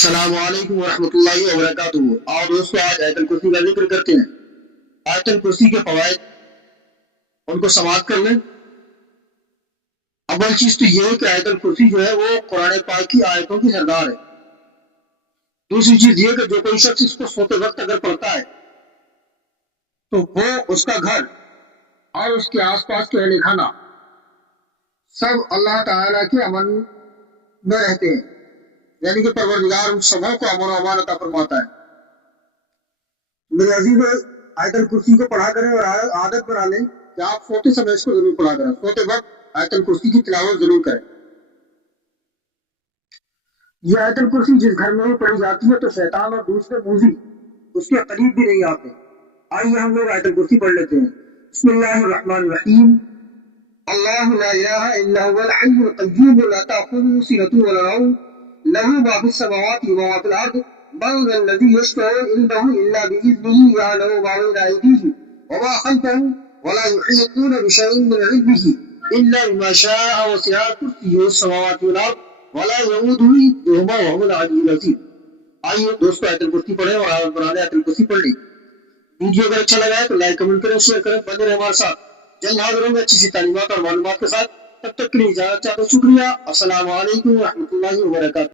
السلام علیکم ورحمۃ اللہ وبرکاتہ۔ اور دوستو آج آیت الکرسی کا ذکر کرتے ہیں۔ آیت الکرسی کے فوائد ان کو سماعت کر لیں۔ اول چیز تو یہ ہے کہ آیت الکرسی جو ہے وہ قرآن پاک کی آیتوں کی سردار ہے۔ دوسری چیز یہ کہ جو کوئی شخص اس کو سوتے وقت اگر پڑھتا ہے تو وہ اس کا گھر اور اس کے آس پاس کے اہل خانہ سب اللہ تعالیٰ کے امن میں رہتے ہیں، یعنی کہ پروردگار ان سبوں کو امن و امان عطا فرماتا ہے۔ میرے عزیز آیت الکرسی کو پڑھا کریں اور عادت بنا لیں کہ آپ سوتے سمے اس کو ضرور پڑھا کریں، سوتے وقت آیت الکرسی کی تلاوت ضرور کریں۔ یہ آیت الکرسی جس گھر میں بھی پڑھی جاتی ہے تو شیطان اور دوسرے موذی اس کے قریب بھی نہیں آتے۔ آئیے ہم لوگ آیت الکرسی پڑھ لیتے ہیں۔ بسم اللہ الرحمن الرحیم۔ اللہ لا الہ الا هو الحی القیوم لا تأخذه سنة ولا نوم له ما في السماوات وما في الأرض من ذا الذي يشفع عنده إلا بإذنه يعلم ما بين أيديهم وما خلفهم ولا يحيطون بشيء من علمه إلا بما شاء وسع كرسيه السماوات والأرض ولا يؤوده حفظهما وهو العلي العظيم۔ آئیے دوستو آیت الکرسی پڑھیں اور عادت بنا لیں آیت الکرسی پڑھ لیں۔ ویڈیو اگر اچھا لگا ہے تو لائک کمنٹ کریں، شیئر کریں، بنے رہیں ہمارے ساتھ۔ جلد حاضر ہوں گے اچھی سی تعلیمات اور معلومات کے ساتھ۔ تب تک کے لیے اجازت چاہتا ہوں، شکریہ۔ السلام علیکم ورحمۃ اللہ وبرکاتہ۔